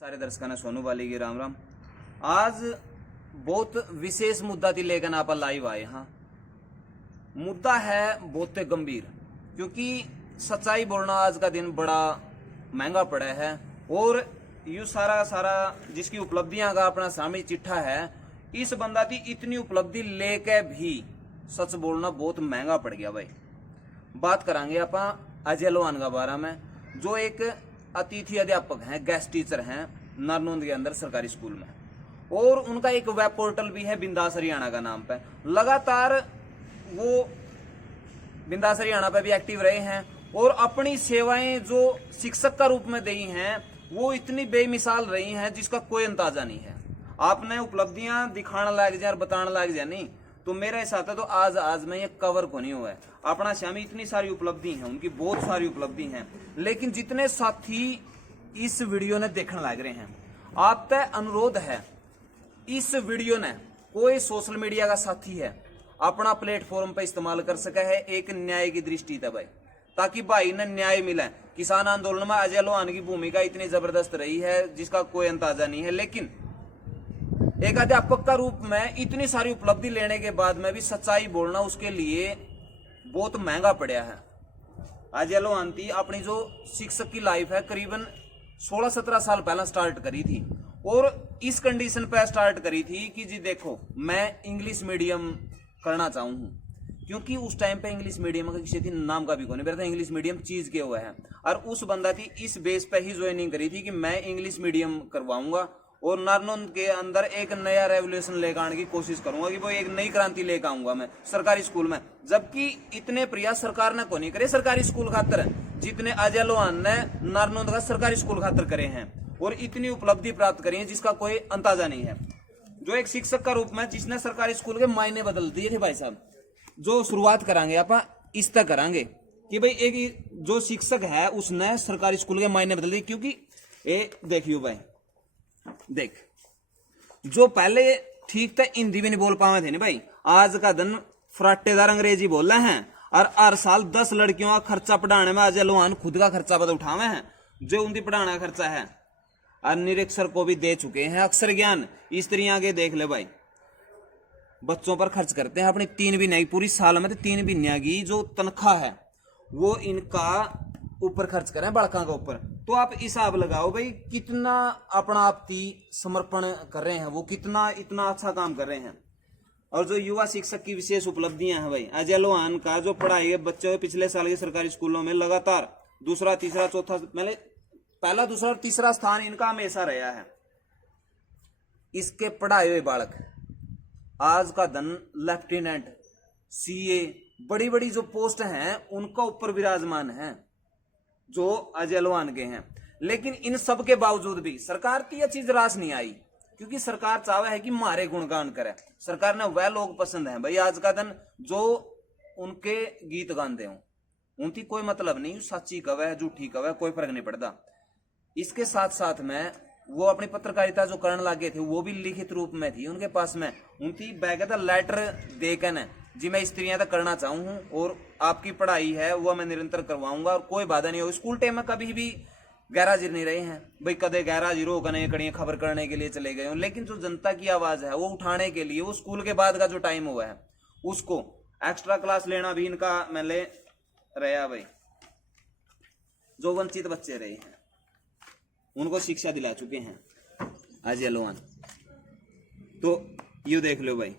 सारे दर्शकों ने सोनू वाली की राम राम। आज बहुत विशेष मुद्दा थी लेकर आप लाइव आए। हाँ, मुद्दा है बहुत गंभीर, क्योंकि सच्चाई बोलना आज का दिन बड़ा महंगा पड़ा है। और यू सारा जिसकी उपलब्धियां का अपना सामने चिट्ठा है, इस बंदा की इतनी उपलब्धि लेके भी सच बोलना बहुत महंगा पड़ गया भाई। बात करांगे आप अजय लोहान के बारे में, जो एक अतिथि अध्यापक हैं, गेस्ट टीचर हैं नारनौंद के अंदर सरकारी स्कूल में। और उनका एक वेब पोर्टल भी है बिंदास हरियाणा का नाम पे। लगातार वो बिंदास हरियाणा पे भी एक्टिव रहे हैं और अपनी सेवाएं जो शिक्षक का रूप में दी हैं वो इतनी बेमिसाल रही हैं जिसका कोई अंदाजा नहीं है। आपने उपलब्धियां दिखाने लग जाए और बताने लग जाए नहीं तो मेरे हिसाब से तो आज में ये कवर को नहीं हुआ है। अपना श्यामी इतनी सारी उपलब्धि है, उनकी बहुत सारी उपलब्धि हैं, लेकिन जितने साथी इस वीडियो ने देखने लग रहे हैं, आप तय अनुरोध है, इस वीडियो ने कोई सोशल मीडिया का साथी है अपना प्लेटफॉर्म पे इस्तेमाल कर सका है एक न्याय की दृष्टि था भाई, ताकि भाई ने न्याय मिले। किसान आंदोलन में अजय लोहान की भूमिका इतनी जबरदस्त रही है जिसका कोई अंदाजा नहीं है, लेकिन एक अध्यापक का रूप में इतनी सारी उपलब्धि लेने के बाद में भी सच्चाई बोलना उसके लिए बहुत महंगा पड़ा है। अजय लोहान थी अपनी जो शिक्षक की लाइफ है करीबन 16-17 साल पहले स्टार्ट करी थी, और इस कंडीशन पे स्टार्ट करी थी कि जी देखो मैं इंग्लिश मीडियम करना चाहूँ हूँ, क्योंकि उस टाइम पे इंग्लिश मीडियम का किसी थी नाम का भी कौन नहीं, इंग्लिश मीडियम चीज के हुआ है। और उस बंदा थी इस बेस पे ही ज्वाइनिंग करी थी कि मैं इंग्लिश मीडियम करवाऊंगा और नारनौंद के अंदर एक नया रेवोल्यूशन लेकर आने की कोशिश करूंगा, कि वो एक नई क्रांति लेकर आऊंगा मैं सरकारी स्कूल में। जबकि इतने प्रयास सरकार ने को नहीं करे सरकारी स्कूल खातर जितने अजय लोहान ने नारनौंद का सरकारी स्कूल खातर करे हैं, और इतनी उपलब्धि प्राप्त करी है जिसका कोई अंदाजा नहीं है। जो एक शिक्षक का रूप में जिसने सरकारी स्कूल के मायने बदल दिए थे भाई साहब, जो शुरुआत करांगे आप इस तक करांगे कि भाई एक जो शिक्षक है उसने सरकारी स्कूल के मायने बदल दिए। क्योंकि ये देखियो भाई, देख जो पहले ठीक था हिंदी भी नहीं बोल पावे थे नहीं भाई, आज का दिन फराटेदार अंग्रेजी बोल रहे हैं। और हर साल 10 लड़कियों का खर्चा पढ़ाने में अजय लोहान खुद का खर्चा बद उठावे हैं, जो उनकी पढ़ाने का खर्चा है। और निरीक्षर को भी दे चुके हैं अक्षर ज्ञान। इस तरह आगे देख ले भाई, बच्चों पर खर्च करते हैं अपनी 3 महीने पूरी साल में 3 महीने की जो तनख्वाह है वो इनका ऊपर खर्च करें बड़का के ऊपर। तो आप हिसाब लगाओ भाई कितना अपना आप समर्पण कर रहे हैं, वो कितना इतना अच्छा काम कर रहे हैं। और जो युवा शिक्षक की विशेष उपलब्धियां हैं भाई, अजय लोहान का जो पढ़ाई है बच्चों पिछले साल के सरकारी स्कूलों में लगातार दूसरा तीसरा चौथा पहला दूसरा और तीसरा स्थान इनका हमेशा रहा है। इसके पढ़ाए हुए बालक आज का दिन लेफ्टिनेंट, सीए, बड़ी बड़ी जो पोस्ट हैं उनका ऊपर विराजमान है जो अजय लोहान के हैं। लेकिन इन सब के बावजूद भी सरकार की यह चीज रास नहीं आई, क्योंकि सरकार चाहता है कि मारे गुणगान करे। सरकार ने वह लोग पसंद है भाई आज का दिन जो उनके गीत गाते हो, उनकी कोई मतलब नहीं, सच्ची कवे झूठी कवे कोई फर्क नहीं पड़ता। इसके साथ साथ में वो अपनी पत्रकारिता जो करने लगे थे वो भी लिखित रूप में थी उनके पास में, उनकी बाकायदा लेटर देकर न जी मैं स्त्रियां तक करना चाहूँ हूँ और आपकी पढ़ाई है वो मैं निरंतर करवाऊंगा और कोई बाधा नहीं हो। स्कूल टाइम में कभी भी गैरहाजिर नहीं रहे हैं भाई, कदे गैरहाजिर हो कने कड़ियां खबर करने के लिए चले गए हो, लेकिन जो जनता की आवाज है वो उठाने के लिए वो स्कूल के बाद का जो टाइम हुआ है उसको एक्स्ट्रा क्लास लेना भी इनका मैं ले रहा भाई। जो वंचित बच्चे रहे हैं उनको शिक्षा दिला चुके हैं अजय लोहान। तो यू देख लो भाई,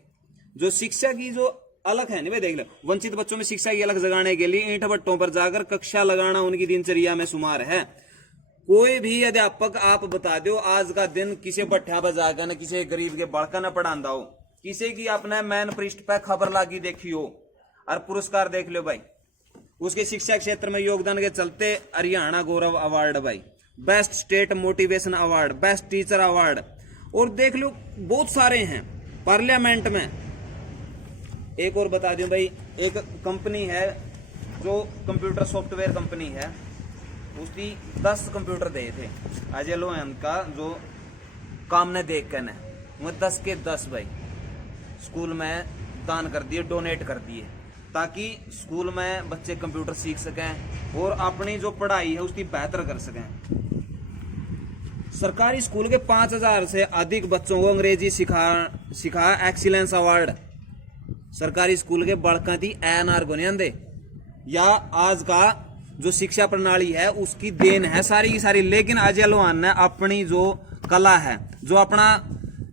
जो शिक्षा की जो अलग है नहीं भाई, देख लो वंचित बच्चों में शिक्षा की अलग जगाने के लिए ईंट भट्टों पर जाकर कक्षा लगाना उनकी दिनचर्या में शुमार है। कोई भी अध्यापक आप बता दो आज का दिन किसी भट्ठा पर जाकर न किसी गरीब के बड़का न पढ़ांदा हो, किसी की अपने मैन पृष्ठ पर खबर लागी देखी हो और पुरस्कार देख लो भाई, उसके शिक्षा क्षेत्र में योगदान के चलते हरियाणा गौरव अवार्ड भाई, best state motivation award, best teacher award, और देख लो बहुत सारे हैं। पार्लियामेंट में एक और बता दूं भाई, एक कंपनी है जो कंप्यूटर सॉफ्टवेयर कंपनी है, उसकी 10 कंप्यूटर दिए थे अजय लोहान का जो काम ने देख कर न वो 10 के 10 भाई स्कूल में दान कर दिए, डोनेट कर दिए, ताकि स्कूल में बच्चे कंप्यूटर सीख सकें और अपनी जो पढ़ाई है उसकी बेहतर कर सकें। सरकारी स्कूल के 5000 से अधिक बच्चों को अंग्रेजी सिखा एक्सीलेंस अवार्ड सरकारी स्कूल के बड़का थी एएनआर को नहीं आंदे। या आज का जो शिक्षा प्रणाली है उसकी देन है सारी की सारी। लेकिन अजय लोहान ने अपनी जो कला है, जो अपना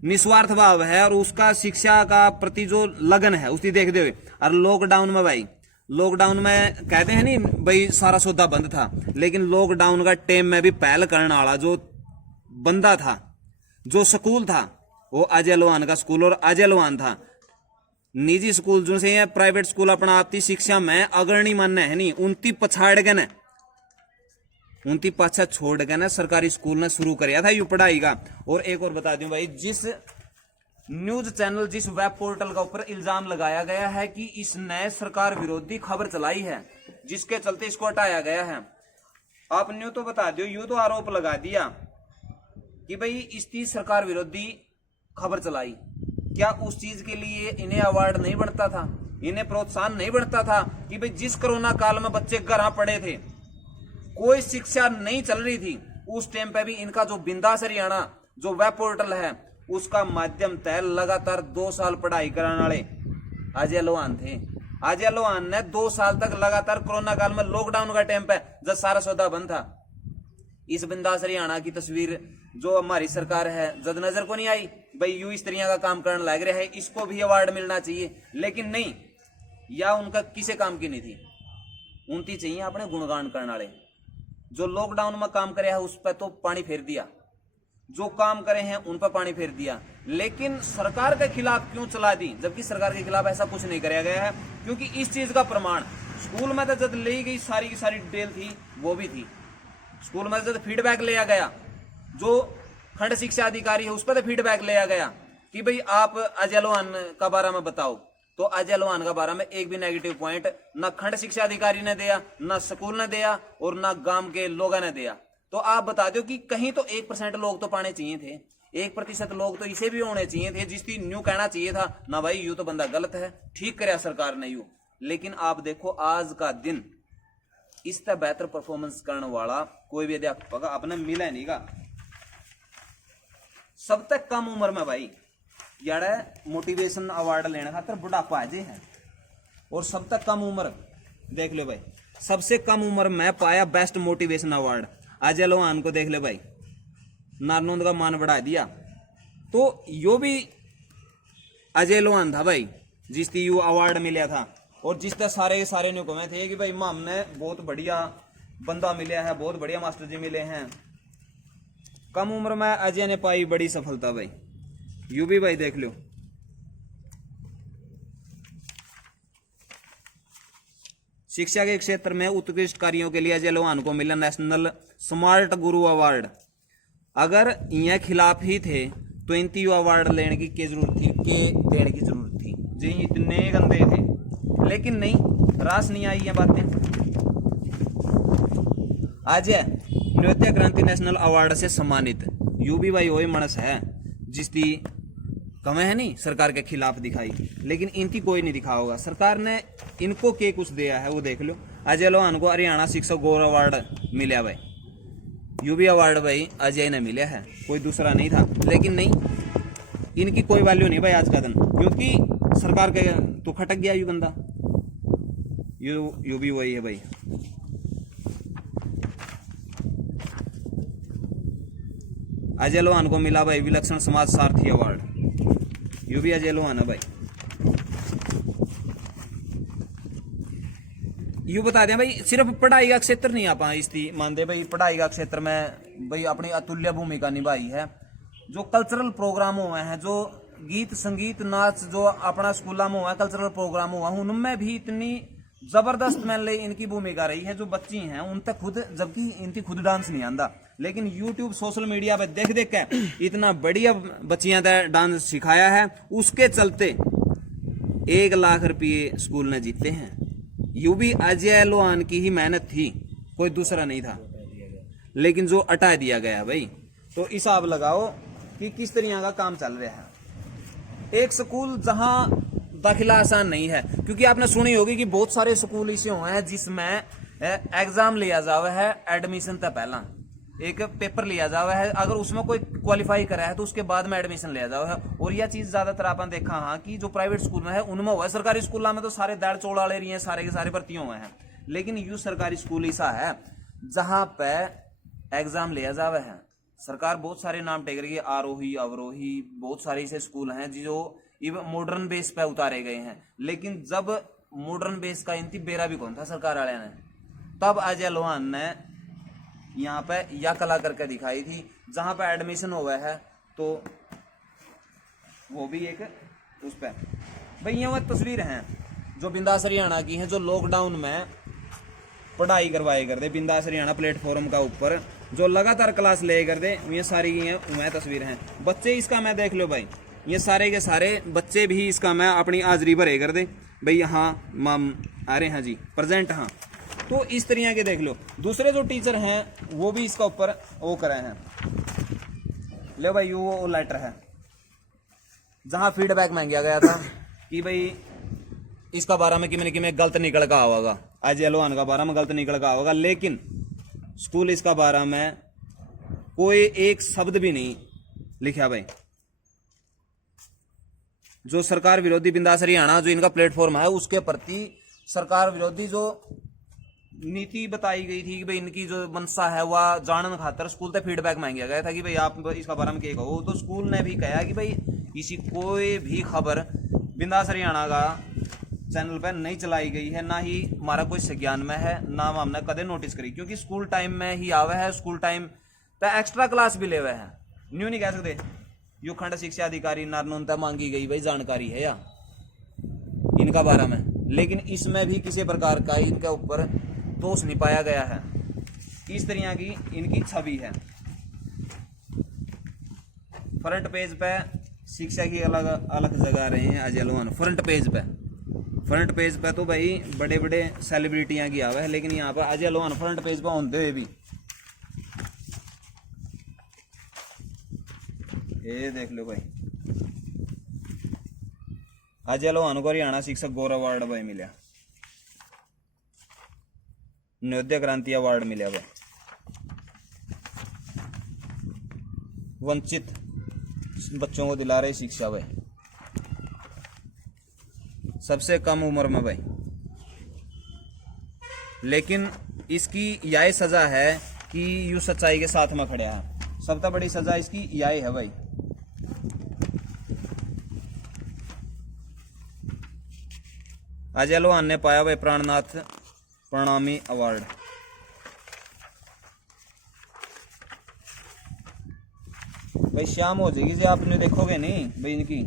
निस्वार्थ भाव है और उसका शिक्षा का प्रति जो लगन है उसकी देखते हुए, और लॉकडाउन में भाई, लॉकडाउन में कहते हैं नहीं भाई सारा सौदा बंद था, लेकिन लॉकडाउन का टाइम में भी पहल करने वाला जो बंदा था, जो स्कूल था, वो अजय लोहान का स्कूल। और अजय लोहान था निजी स्कूल जो से प्राइवेट स्कूल अपना आपती शिक्षा में अग्रणी मानना है नहीं, उनती पछाड़ के न उनती पाछा छोड़ के ना सरकारी स्कूल ने शुरू कराया था यू पढ़ाई का। और एक और बता दूं भाई, जिस न्यूज चैनल, जिस वेब पोर्टल का ऊपर इल्जाम लगाया गया है कि इसने सरकार विरोधी खबर चलाई है, जिसके चलते इसको हटाया गया है, आप न्यू तो बता दो, यू तो आरोप लगा दिया कि भाई इसकी सरकार विरोधी खबर चलाई। क्या उस चीज के लिए इन्हें अवार्ड नहीं बनता था, इन्हें प्रोत्साहन नहीं बनता था कि भाई जिस कोरोना काल में बच्चे घर पड़े थे, कोई शिक्षा नहीं चल रही थी, उस टाइम पे भी इनका जो बिंदास हरियाणा जो वेब पोर्टल है उसका माध्यम तय लगातार 2 साल पढ़ाई कराने वाले अजय लोहान थे। अजय लोहान ने 2 साल तक लगातार कोरोना काल में, लॉकडाउन का टाइम पे जब सारा सौदा बंद था, इस बिंदास हरियाणा की तस्वीर जो हमारी सरकार है जब नजर को नहीं आई भाई यू इस तरह का काम करने लग रहा है, इसको भी अवार्ड मिलना चाहिए, लेकिन नहीं, या उनका किसे काम की नहीं थी, उनकी चाहिए अपने गुणगान करने वाले। जो लॉकडाउन में काम करे है उस पर तो पानी फेर दिया, जो काम करे हैं उन पर पानी फेर दिया, लेकिन सरकार के खिलाफ क्यों चला दी, जबकि सरकार के खिलाफ ऐसा कुछ नहीं कराया गया है। क्योंकि इस चीज का प्रमाण स्कूल में तो जब ली गई सारी की सारी डिटेल थी वो भी थी, स्कूल में जब फीडबैक लिया गया, जो खंड शिक्षा अधिकारी है उस पर तो फीडबैक लिया गया कि भाई आप अजय लोहान का बारे में बताओ, तो अजय लोहान का बारे में एक भी नेगेटिव पॉइंट ना खंड शिक्षा अधिकारी ने दिया, ना स्कूल ने दिया, और ना गांव के लोगों ने दिया। तो आप बता दो कि कहीं तो 1% लोग तो पाने चाहिए थे, 1% लोग तो इसे भी होने चाहिए थे, जिसकी न्यू कहना चाहिए था ना भाई यू तो बंदा गलत है, ठीक कराया सरकार ने यू। लेकिन आप देखो आज का दिन इस तरह बेहतर परफॉर्मेंस करने वाला कोई भी अध्यापक अपने मिला नहीं का। सब तक कम उम्र में भाई यार मोटिवेशन अवार्ड लेने खातर बुढ़ापा है, और सब तक कम उम्र देख लो भाई, सबसे कम उम्र में पाया best motivation award Ajay Lohan को देख ले भाई, नारनौंद का मान बढ़ा दिया। तो यो भी अजय लोहान था भाई जिसकी यू अवार्ड मिला था, और जिस तरह सारे ने कहे थे कि भाई हमने बहुत बढ़िया बंदा मिला है, बहुत बढ़िया मास्टर जी मिले हैं। कम उम्र में अजय ने पाई बड़ी सफलता भाई, यू भी भाई देख लो। शिक्षा के क्षेत्र में उत्कृष्ट कार्यों के लिए अजय लोहान को मिला नेशनल स्मार्ट गुरु अवार्ड। अगर ये खिलाफ ही थे तो इनती अवार्ड लेने की क्या जरूरत थी, के देने की जरूरत थी, जी इतने गंदे थे। लेकिन नहीं, रास नहीं आई ये बातें। अजय नृत्य क्रांति नेशनल अवार्ड से सम्मानित, यू भी भाई वही मनस है जिसकी कमें है नहीं सरकार के खिलाफ दिखाई, लेकिन इनकी कोई नहीं दिखा होगा। सरकार ने इनको के कुछ दिया है वो देख लो। अजय लोहान को हरियाणा शिक्षक गौरव अवार्ड मिला भाई, यू भी अवार्ड भाई अजय ने मिला है, कोई दूसरा नहीं था। लेकिन नहीं, इनकी कोई वैल्यू नहीं भाई आज का दिन, क्योंकि सरकार के तो खटक गया यू बंदा, यू भी वही है भाई। अजय लोहान को मिला भाई विलक्षण समाज सारथी अवार्ड, यू भी अजय लोहान है भाई। यू बता दें भाई सिर्फ पढ़ाई का क्षेत्र नहीं आप इसकी मानते भाई, पढ़ाई का क्षेत्र में भाई अपनी अतुल्य भूमिका निभाई है। जो कल्चरल प्रोग्राम हुए हैं, जो गीत संगीत नाच जो अपना स्कूल में हुआ है, कल्चरल प्रोग्राम हुआ है, उनमें भी इतनी जबरदस्त मैंने इनकी भूमिका रही है। जो बच्ची हैं उन तक खुद, जबकि इनकी खुद डांस नहीं आंदा, लेकिन यूट्यूब सोशल मीडिया पे देख देख के इतना बढ़िया बच्चियां डांस सिखाया है, उसके चलते 1 लाख रुपये स्कूल ने जीते हैं। यू भी अजय लोहान की ही मेहनत थी, कोई दूसरा नहीं था, लेकिन जो हटा दिया गया भाई। तो हिसाब लगाओ कि किस तरह का काम चल रहा है। एक स्कूल जहां दाखिला आसान नहीं है, क्योंकि आपने सुनी होगी कि बहुत सारे स्कूल ऐसे हुए हैं जिसमें एग्जाम लिया जावे है एडमिशन तक पहला, एक पेपर लिया जावा है, अगर उसमें कोई क्वालिफाई करा है तो उसके बाद में एडमिशन लिया जावा है। और यह चीज ज्यादातर आपने देखा हाँ कि जो प्राइवेट स्कूल में है उनमें हुआ है। सरकारी स्कूल में तो सारे दाड़ चोड़ वाले रही हैं, सारे के सारे भर्ती हुए हैं। लेकिन यू सरकारी स्कूल ऐसा है जहां पे एग्जाम लिया जावा है। सरकार बहुत सारे नाम टेक रही है, आरोही अवरोही बहुत सारे ऐसे स्कूल हैं जो मॉडर्न बेस पे उतारे गए हैं। लेकिन जब मॉडर्न बेस का इंती बेरा भी कौन था सरकार वाले ने, तब अजय लोहान ने यहाँ पे या कला करके दिखाई थी। जहां पे एडमिशन हुआ है तो वो भी एक उस पे भाई ये वो तस्वीर हैं जो बिंदास हरियाणा की हैं, जो लॉकडाउन में पढ़ाई करवाए करते बिंदास हरियाणा प्लेटफॉर्म का ऊपर जो लगातार क्लास ले करते, ये सारी ये मैं तस्वीर हैं। बच्चे इसका मैं देख लो भाई, ये सारे के सारे बच्चे भी इसका मैं अपनी हाजिरी भरे कर दे भाई। हाँ माम आ रहे हैं जी प्रेजेंट। हाँ तो इस तरीके के देख लो। दूसरे जो टीचर हैं वो भी इसका ऊपर वो कराए हैं। ले भाई वो लेटर है जहां फीडबैक मांगा गया था कि भाई इसका बारे में कि मैं गलत निकल का होगा, अजय लोहान का बारे में गलत निकल का होगा। लेकिन स्कूल इसका बारे में कोई एक शब्द भी नहीं लिखा भाई। जो सरकार विरोधी बिंदास हरियाणा जो इनका प्लेटफॉर्म है उसके प्रति सरकार विरोधी जो नीति बताई गई थी कि भाई इनकी जो मंशा है वह जानने खातर स्कूल से फीडबैक मांगा गया था कि भाई आप इसका बारे में क्या कहो। तो स्कूल ने भी कहा कि भाई किसी कोई भी खबर बिंदास हरियाणा का चैनल पर नहीं चलाई गई है, ना ही हमारा कोई संज्ञान में है, ना हमने कदे नोटिस करी। क्योंकि स्कूल टाइम में ही आवे है, स्कूल टाइम तो एक्स्ट्रा क्लास भी ले हुए हैं, न्यू नहीं कह सकते। यू खंड शिक्षा अधिकारी नारनौन तक मांगी गई भाई जानकारी है या इनका बारे में, लेकिन इसमें भी किसी प्रकार का इनके ऊपर दोष नहीं पाया गया है। इस तरह की इनकी छवि है। फ्रंट पेज पे शिक्षा की अलग अलग जगह रहे हैं अजय लोहान। फ्रंट पेज पे तो भाई बड़े बड़े सेलिब्रिटियां की आवा है, लेकिन यहाँ पर अजय लोहान फ्रंट पेज पे होते हुए भी ये देख लो भाई। अजय लोहान को हरियाणा शिक्षक गौरव अवार्ड भाई मिला, नवोदय क्रांति अवार्ड मिला भाई। वंचित बच्चों को दिला रहे शिक्षा भाई, सबसे कम उम्र में भाई। लेकिन इसकी यह सजा है कि यू सच्चाई के साथ में खड़ा है। सबसे बड़ी सजा इसकी यह है भाई। अजय लोहान ने पाया भाई प्राणनाथ प्रणामी अवार्ड। भाई शाम हो जाएगी जी, आपने देखोगे नहीं भाई। इनकी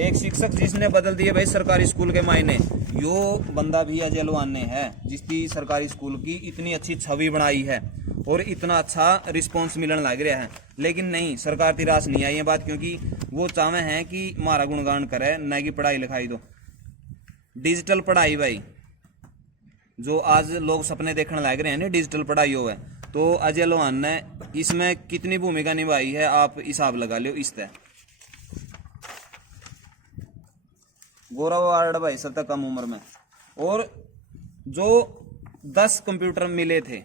एक शिक्षक जिसने बदल दिए भाई सरकारी स्कूल के मायने, यो बंदा भी अजय लोहान ने है, जिसकी सरकारी स्कूल की इतनी अच्छी छवि बनाई है और इतना अच्छा रिस्पॉन्स मिलने लग रहा है। लेकिन नहीं, सरकार तिरास नहीं आई है बात, क्योंकि वो चाहे हैं कि हमारा गुणगान करे, न कि पढ़ाई लिखाई दो। डिजिटल पढ़ाई भाई जो आज लोग सपने देखने लग रहे हैं ना, डिजिटल पढ़ाई हो है, तो अजय लोहान ने इसमें कितनी भूमिका निभाई है आप हिसाब लगा लो। इस तरह गौरव अवार्ड भाई सबसे कम उम्र में। और जो 10 कंप्यूटर मिले थे,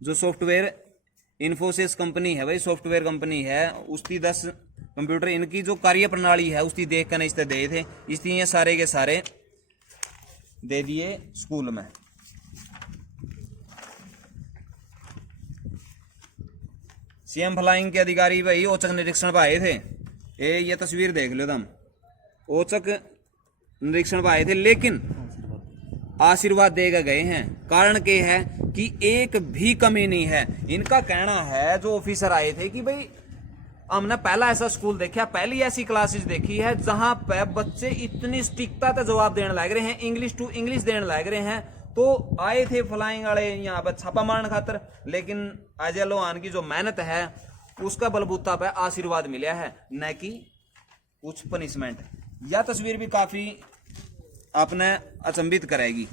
जो सॉफ्टवेयर इन्फोसिस कंपनी है भाई, सॉफ्टवेयर कंपनी है, उसकी 10 कंप्यूटर इनकी जो कार्य प्रणाली है उसकी देख कर इस दे थे, इसलिए ये सारे के सारे दे दिए स्कूल में। सीएम फ्लाइंग के अधिकारी भाई औचक निरीक्षण पर आए थे। ये तस्वीर देख लो तुम, औचक निरीक्षण पर आए थे, लेकिन आशीर्वाद देकर गए हैं। कारण क्या है कि एक भी कमी नहीं है। इनका कहना है जो ऑफिसर आए थे कि भाई हमने पहला ऐसा स्कूल देखा, पहली ऐसी क्लासेस देखी है जहां पे बच्चे इतनी सटीकता से जवाब देने लग रहे हैं, इंग्लिश टू इंग्लिश देने लग रहे हैं। तो आए थे फ्लाइंग वाले यहाँ पर छापा मारने खातर, लेकिन अजय लोहान की जो मेहनत है उसका बलबूता पे आशीर्वाद मिला है, न कि कुछ पनिशमेंट। यह तस्वीर भी काफी आपने अचंभित करेगी,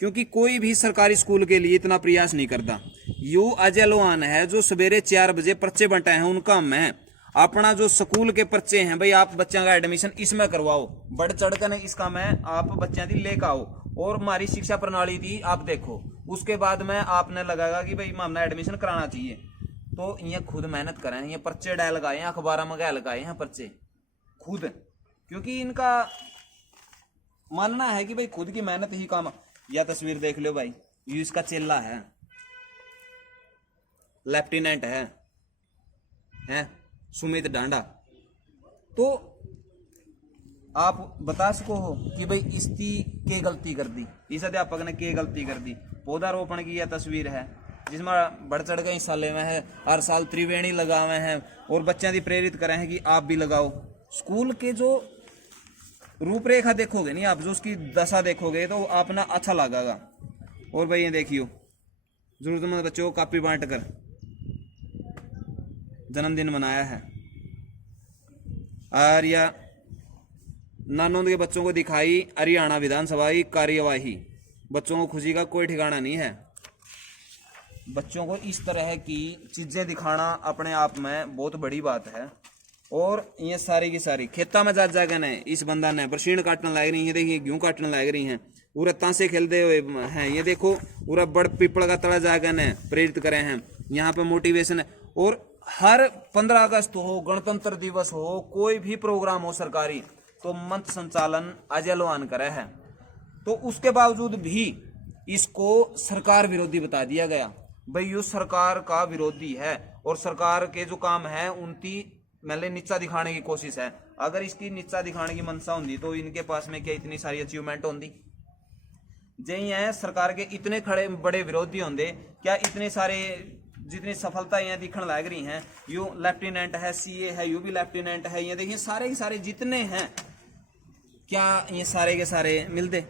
क्योंकि कोई भी सरकारी स्कूल के लिए इतना प्रयास नहीं करता। यू अजय लोहान है जो सवेरे 4 बजे पर्चे बंटाए हैं, उनका मैं अपना जो स्कूल के पर्चे हैं भाई, आप बच्चों का एडमिशन इसमें करवाओ, बढ़ चढ़ कर इसका मैं आप बच्चों की लेकर आओ। और हमारी शिक्षा प्रणाली थी आप देखो, उसके बाद में आपने लगाएगा कि भाई मामला एडमिशन कराना चाहिए, तो ये खुद मेहनत करें, ये पर्चे डाल लगाए हैं, अखबार में गए लगाए हैं पर्चे खुद, क्योंकि इनका मानना है कि भाई खुद की मेहनत ही काम। यह तस्वीर देख लो भाई, ये इसका चेला है, लेफ्टिनेंट है सुमित डांडा। तो आप बता सको हो कि भाई इसकी के गलती कर दी, इस अध्यापक ने के गलती कर दी। पौधारोपण की यह तस्वीर है जिसमें बढ़ चढ़ के हिस्सा ले में है, हर साल त्रिवेणी लगावे हैं और बच्चों की प्रेरित करें हैं कि आप भी लगाओ। स्कूल के जो रूपरेखा देखोगे नहीं आप, जो उसकी दशा देखोगे तो आप ना अच्छा लगेगा। और भाई ये देखियो, जरूरतमंद बच्चों को कापी बांट कर जन्मदिन मनाया है। और या नानोद के बच्चों को दिखाई हरियाणा विधानसभा की कार्यवाही। बच्चों को खुशी का कोई ठिकाना नहीं है। बच्चों को इस तरह की चीजें दिखाना अपने आप में बहुत बड़ी बात है। और ये सारी की सारी खेता में जा गए ने, इस बंदा ने बरसीन काटने लग रही है, देखिए गेहूं काटने लग रही हैं, पूरा तांसे खेलते हुए हैं। ये देखो पूरा बड़ पीपल का तड़ा जा गए ने प्रेरित करे हैं, यहाँ पे मोटिवेशन है। और हर 15 अगस्त हो, गणतंत्र दिवस हो, कोई भी प्रोग्राम हो सरकारी, तो मंच संचालन अजय लोहान करे है। तो उसके बावजूद भी इसको सरकार विरोधी बता दिया गया। भाई ये सरकार का विरोधी है और सरकार के जो काम है उनकी मतलब नीचा दिखाने की कोशिश है। अगर इसकी नीचा दिखाने की मनसा होती तो इनके पास में क्या इतनी सारी अचीवमेंट होती? यही है, सरकार के इतने खड़े बड़े विरोधी होंगे क्या इतने सारे जितनी सफलता यहाँ दिखने लग रही हैं। यू लेफ्टिनेंट है, सीए है, यू भी लेफ्टिनेंट है। ये देखिए सारे के सारे जितने हैं, क्या ये सारे के सारे मिलते?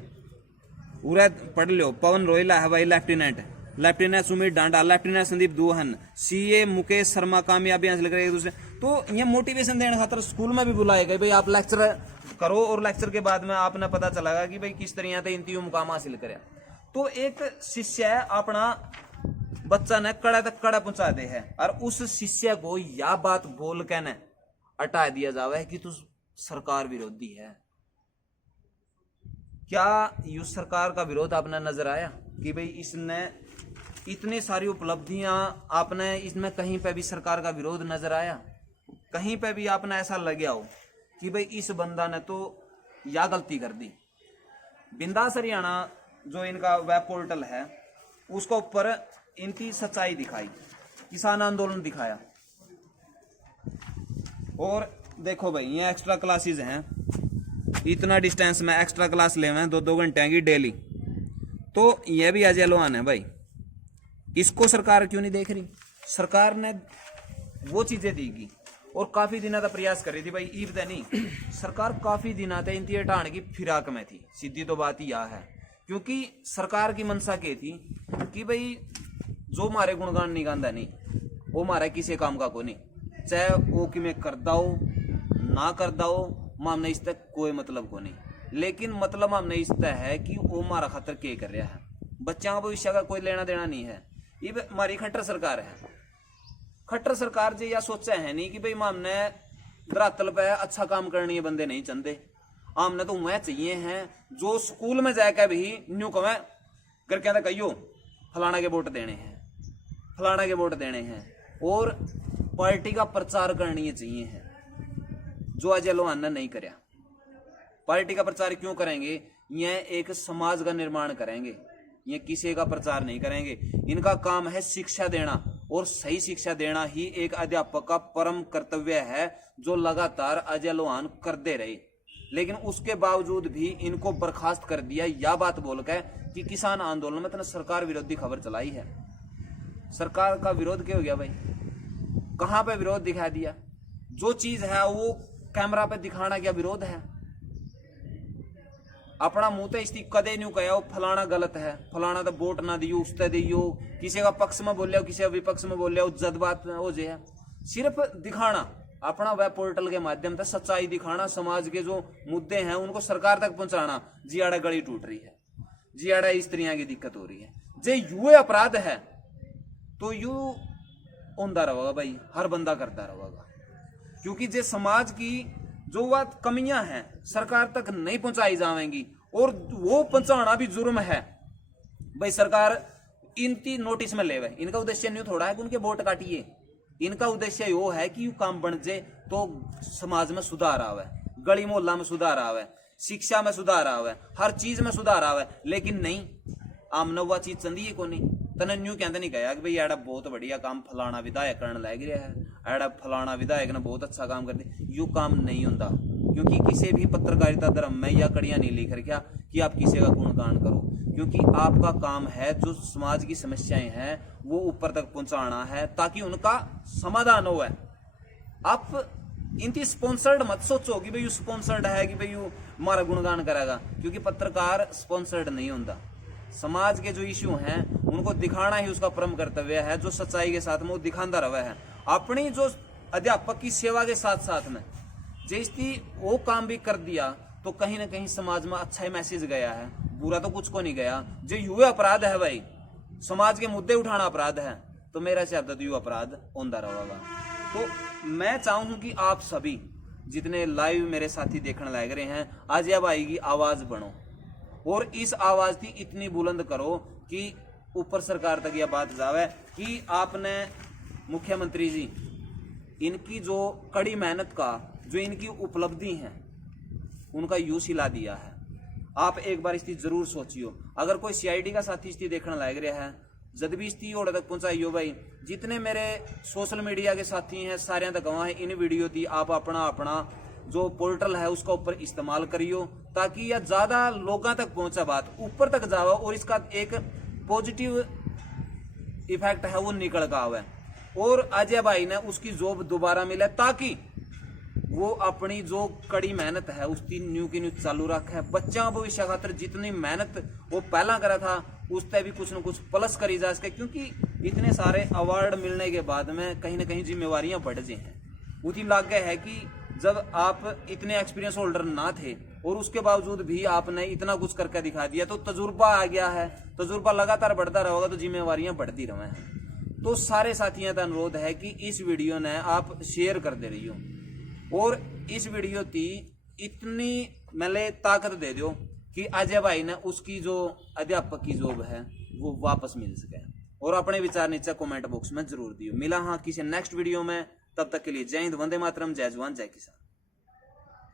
पूरा पढ़ लो, पवन रोहिला है भाई लेफ्टिनेंट, लेफ्टिनेंट सुमित डांडा, लेफ्टिनेंट संदीप दोहन, सीए मुकेश शर्मा कामयाबी हासिल करे एक दूसरे। तो ये मोटिवेशन देने खातर स्कूल में भी बुलाए गए, भाई आप लेक्चर करो और लेक्चर के बाद में आपने पता चलेगा कि भाई किस तरह से इंतयू मुकाम हासिल करे। तो एक शिष्य अपना बच्चा ने कड़ा तक कड़ा पहुंचा दे है और उस शिष्य को यह बात बोल के न हटा दिया जावे कि तू सरकार विरोधी है। क्या यू सरकार का विरोध आपने नजर आया कि भाई इसने इतनी सारी उपलब्धियां, आपने इसमें कहीं पे भी सरकार का विरोध नजर आया? कहीं पे भी आपने ऐसा लगे हो कि भाई इस बंदा ने तो या गलती कर दी? बिंदास हरियाणा जो इनका वेब पोर्टल है उसके ऊपर इनकी सच्चाई दिखाई, किसान आंदोलन दिखाया। और देखो भाई ये एक्स्ट्रा क्लासेस हैं, इतना डिस्टेंस में एक्स्ट्रा क्लास ले में 2-2 घंटे की डेली। तो ये भी अजय लोहान है भाई, इसको सरकार क्यों नहीं देख रही? सरकार ने वो चीजें देगी और काफी दिनों तक प्रयास कर रही थी भाई। ईब नहीं, सरकार काफी दिनों तक इंती हटाने की फिराक में थी। सीधी तो बात ही यह है, क्योंकि सरकार की मनसा के थी कि भाई जो हमारे गुणगान नहीं गांधा नहीं, वो हमारा किसी काम का को नहीं, चाहे वो कि मैं करदा हो ना करदा हो, हमने इस तक कोई मतलब को नहीं। लेकिन मतलब हमने इस तक है कि वो हमारा खतर के कर रहा है, बच्चों का भविष्य का कोई लेना देना नहीं है। ये हमारी खट्टर सरकार है। खट्टर सरकार जी या सोचा है नहीं कि भाई हमने धरातल पे अच्छा काम करने ये बंदे नहीं चंदे, हमने तो वह चाहिए हैं जो स्कूल में जाकर भी न्यू कमें करके कहियो फलाना के वोट देने हैं, फलाना के वोट देने हैं, और पार्टी का प्रचार करनी चाहिए है, जो अजय लोहान ने नहीं कराया। पार्टी का प्रचार क्यों करेंगे? यह एक समाज का निर्माण करेंगे, ये किसी का प्रचार नहीं करेंगे। इनका काम है शिक्षा देना, और सही शिक्षा देना ही एक अध्यापक का परम कर्तव्य है, जो लगातार अजय लोहान करते रहे। लेकिन उसके बावजूद भी इनको बर्खास्त कर दिया, यह बात बोलकर कि किसान आंदोलन में तो सरकार विरोधी खबर चलाई है। सरकार का विरोध क्यों हो गया भाई? कहां पे विरोध दिखा दिया? जो चीज है वो कैमरा पे दिखाना क्या विरोध है? अपना मुंह तो इसकी कदे नहीं कहा फलाना गलत है, फलाना तो वोट ना दियो, उसते दियो, किसी का पक्ष में बोलियो, किसी का विपक्ष में बोलियो, जद बात हो जाए। सिर्फ दिखाना, अपना वेब पोर्टल के माध्यम से सच्चाई दिखाना, समाज के जो मुद्दे हैं उनको सरकार तक पहुंचाना। जियाड़ा गली टूट रही है, जियाड़ा स्त्रियां की दिक्कत हो रही है, जे युए अपराध है तो यू होता रहेगा भाई, हर बंदा करता रहेगा। क्योंकि जे समाज की जो बात कमियां हैं सरकार तक नहीं पहुंचाई जाएंगी, और वो पहुंचाना भी जुर्म है। भाई सरकार इनकी नोटिस में लेवे, इनका उद्देश्य नहीं थोड़ा है कि उनके वोट काटिए, इनका उद्देश्य यो है कि यू काम बन जाए तो समाज में सुधार आवे, गली मोहल्ला में सुधार आवे, शिक्षा में सुधार आवे, हर चीज में सुधार आवे। लेकिन नहीं, आमने वह चीज चंदी है कोनी। तने न्यू कहते नहीं गया कि भाई एड़ा बहुत बढ़िया काम फलाना विधायक करने लग रहा है, एड़ा फलाना विधायक ने बहुत अच्छा काम कर दिया। यू काम नहीं होता, क्योंकि किसी भी पत्रकारिता धर्म में या कड़ियां नहीं लिख रखा कि आप किसी का गुणगान करो, क्योंकि आपका काम है जो समाज की समस्याएं हैं वो ऊपर तक पहुंचाना है ताकि उनका समाधान हो। आप इनकी स्पॉन्सर्ड मत सोचो कि भाई यू स्पॉन्सर्ड है कि भाई यू हमारा गुणगान करेगा, क्योंकि पत्रकार स्पॉन्सर्ड नहीं होता। समाज के जो इश्यू हैं उनको दिखाना ही उसका परम कर्तव्य है, जो सच्चाई के साथ में वो दिखाता रहा है। अपनी जो अध्यापक की सेवा के साथ साथ में जैसी वो काम भी कर दिया तो कहीं ना कहीं समाज में अच्छा ही मैसेज गया है, बुरा तो कुछ को नहीं गया। जो युवा अपराध है भाई, समाज के मुद्दे उठाना अपराध है, तो मेरा शब्द तो युवा अपराध होता रहेगा। तो मैं चाहूँ कि आप सभी जितने लाइव मेरे साथी देखने लग रहे हैं, आज या भाई की आवाज बनो और इस आवाज की इतनी बुलंद करो कि ऊपर सरकार तक यह बात जावे कि आपने मुख्यमंत्री जी इनकी जो कड़ी मेहनत का जो इनकी उपलब्धि है उनका यूं सिला दिया है। आप एक बार इसकी जरूर सोचियो। अगर कोई सीआईडी का साथी इसकी देखने लग रहा है, जब भी इसकी ओर तक पहुंचाइयो भाई। जितने मेरे सोशल मीडिया के साथी हैं सारे तक वहां इन वीडियो थी आप अपना अपना जो पोर्टल है उसका ऊपर इस्तेमाल करियो, ताकि यह ज्यादा लोगों तक पहुंचा, बात ऊपर तक जावा और इसका एक पॉजिटिव इफेक्ट है वो निकल का आवे और अजय भाई ने उसकी जॉब दोबारा मिले, ताकि वो अपनी जो कड़ी मेहनत है उसकी न्यू की न्यू चालू रखे। बच्चा भविष्य खातर जितनी मेहनत वो पहला करा था उस पर भी कुछ न कुछ प्लस करी जा सके, क्योंकि इतने सारे अवार्ड मिलने के बाद में कहीं ना कहीं जिम्मेवारियां बढ़ जाए हैं। उसी लाग गए है कि जब आप इतने एक्सपीरियंस होल्डर ना थे और उसके बावजूद भी आपने इतना कुछ करके दिखा दिया, तो तजुर्बा आ गया है। तजुर्बा लगातार बढ़ता रहेगा तो जिम्मेवारियां बढ़ती रहे। तो सारे साथियों का अनुरोध है कि इस वीडियो ने आप शेयर कर दे रही हो और इस वीडियो की इतनी मैंने ताकत दे दो कि अजय भाई ने उसकी जो अध्यापक की जॉब है वो वापस मिल सके। और अपने विचार नीचे कमेंट बॉक्स में जरूर दियो। मिला हाँ किसी नेक्स्ट वीडियो में, तब तक के लिए जय हिंद, वंदे मातरम, जय जवान जय किसान।